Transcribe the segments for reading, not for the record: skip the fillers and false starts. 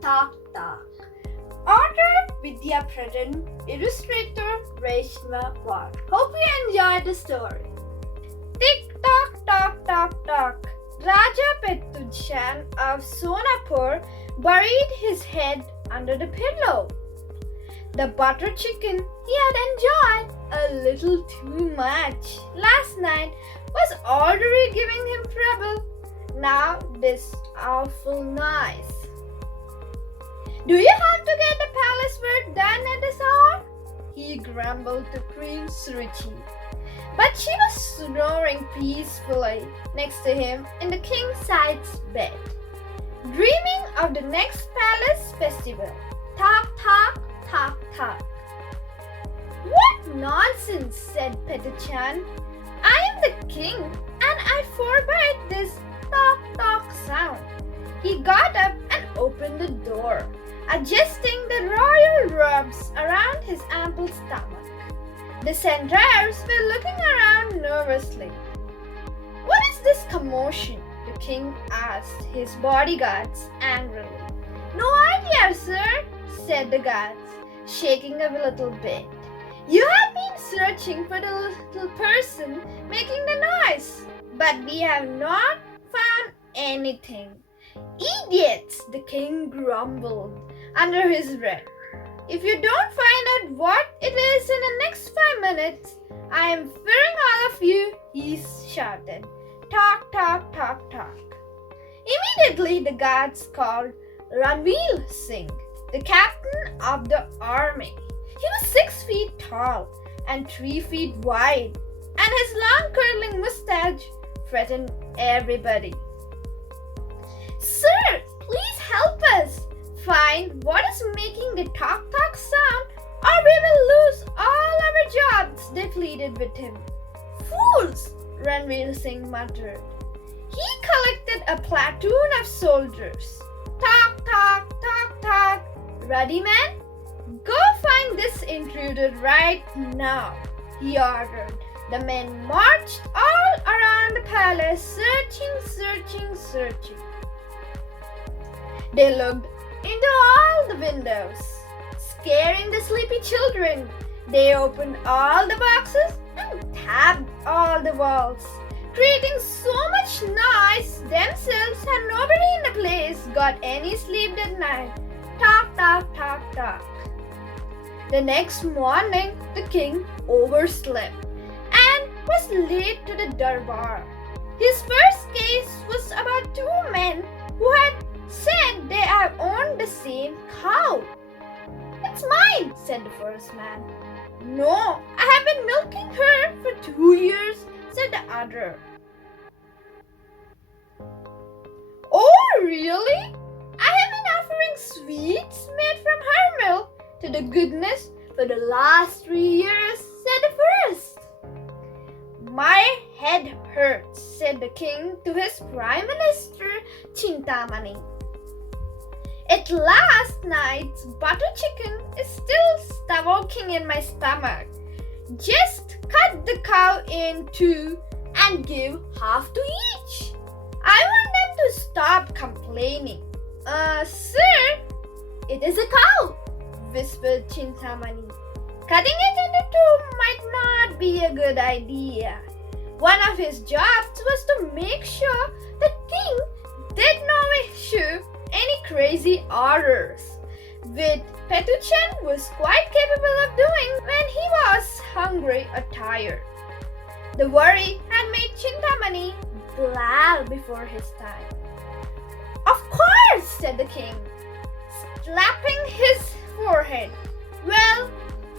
Tok Tok. Author Vidya Pradhan, illustrator Reshma War. Hope you enjoyed the story. Tick tock tock tock tock. Raja Petuchan of Sonapur buried his head under the pillow. The butter chicken he had enjoyed a little too much last night was already giving him trouble. Now this awful noise. Do you have to get the palace work done at this hour? He grumbled to Queen Suruchi. But she was snoring peacefully next to him in the king-size bed, dreaming of the next palace festival. Tok tok tok tok. What nonsense, said Petuchan. I am the king and I forbid this tok tok sound. He got up and opened the door, adjusting the royal robes around his ample stomach. The centaurs were looking around nervously. What is this commotion? The king asked his bodyguards angrily. No idea, sir, said the guards, shaking a little bit. You have been searching for the little person making the noise, but we have not found anything. Idiots, the king grumbled under his breath. If you don't find out what it is in the next 5 minutes, I am fearing all of you, he shouted. Tok, tok, tok, tok. Immediately the guards called Ranveer Singh, the captain of the army. He was 6 feet tall and 3 feet wide, and his long curling mustache threatened everybody. Sir, please help us find what is making the tok tok sound, or we will lose all our jobs, they pleaded with him. Fools, Ranveer Singh muttered. He collected a platoon of soldiers. Tok tok tok tok. Ready, men? Go find this intruder right now, he ordered. The men marched all around the palace, searching. They looked into all the windows, scaring the sleepy children. They opened all the boxes and tapped all the walls, creating so much noise themselves and nobody in the place got any sleep that night. Tok, tok, tok, tok. The next morning, the king overslept and was late to the darbar. His first case was about 2 men who had said they have owned the same cow. It's mine, said the first man. No, I have been milking her for 2 years, said the other. Oh, really? I have been offering sweets made from her milk to the goodness for the last 3 years, said the first. My head hurts, said the king to his prime minister, Chintamani. At last night's butter chicken is still sulking in my stomach. Just cut the cow in 2 and give half to each. I want them to stop complaining. Sir, it is a cow, whispered Chintamani. Cutting it into 2 might not be a good idea. One of his jobs was to make sure the king did not issue any crazy orders, which Petuchan was quite capable of doing when he was hungry or tired. The worry had made Chintamani blab before his time. Of course, said the king, slapping his forehead. Well,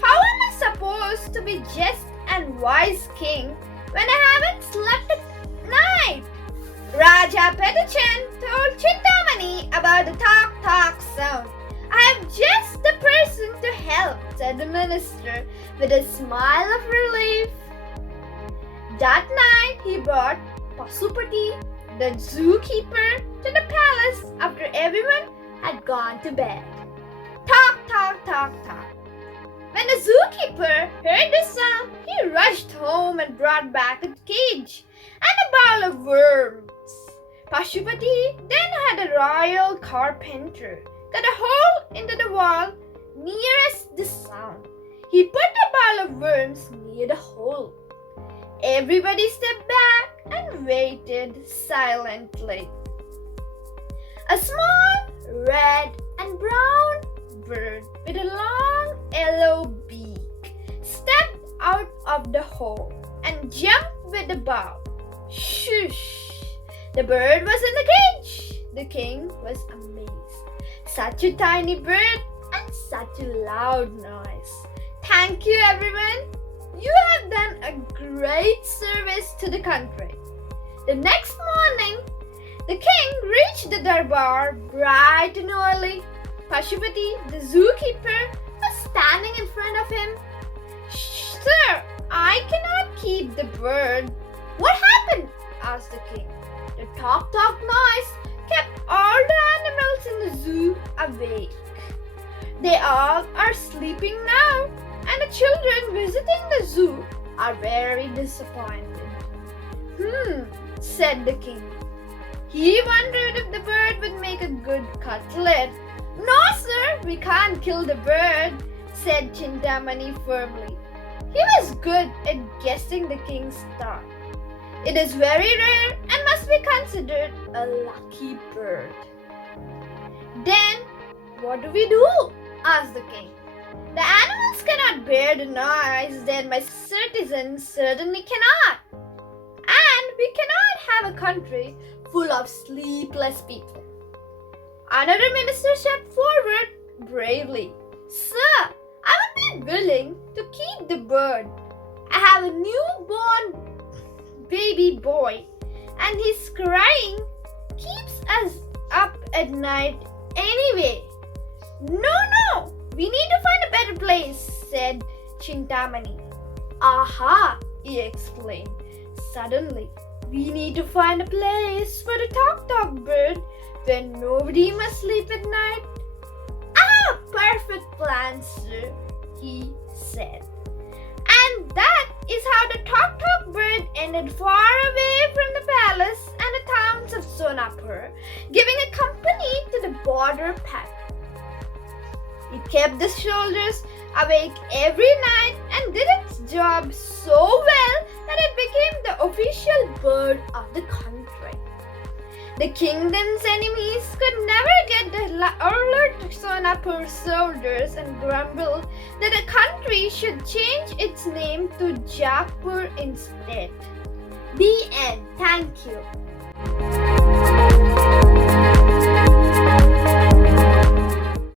how am I supposed to be just and wise king when I haven't slept at night? Raja Petuchan told Chintamani about the tok tok sound. I am just the person to help, said the minister with a smile of relief. That night he brought Pasupati, the zookeeper, to the palace after everyone had gone to bed. Tok tok tok tok. When the zookeeper heard the sound, he rushed home and brought back a cage and a bowl of worms. Pashupati then had a royal carpenter cut a hole into the wall nearest the sound. He put a ball of worms near the hole. Everybody stepped back and waited silently. A small red and brown bird with a long yellow beak stepped out of the hole and jumped with the ball. Shush! The bird was in the cage. The king was amazed. Such a tiny bird and such a loud noise. Thank you, everyone. You have done a great service to the country. The next morning, the king reached the darbar bright and early. Pashupati, the zookeeper, was standing in front of him. Sir, I cannot keep the bird. What happened? Asked the king. The Tok Tok noise kept all the animals in the zoo awake. They all are sleeping now, and the children visiting the zoo are very disappointed. Said the king. He wondered if the bird would make a good cutlet. No, sir, we can't kill the bird, said Chintamani firmly. He was good at guessing the king's thought. It is very rare and must be considered a lucky bird. Then, what do we do? Asked the king. The animals cannot bear the noise, then my citizens certainly cannot. And we cannot have a country full of sleepless people. Another minister stepped forward bravely. Sir, I would be willing to keep the bird. I have a newborn baby boy, and his crying keeps us up at night anyway. No, we need to find a better place, said Chintamani. Aha, he exclaimed. Suddenly, we need to find a place for the Tok Tok bird where nobody must sleep at night. Ah, perfect plan, sir, he said. And that is how the Tok Tok bird ended far away from the palace and the towns of Sonapur, giving a company to the border pack. It kept the soldiers awake every night and did its job so well that it became the official bird of the country. The kingdom's enemies could never get the alert Sonapur soldiers and grumbled that the country should change its name to Jaipur instead. The end. Thank you.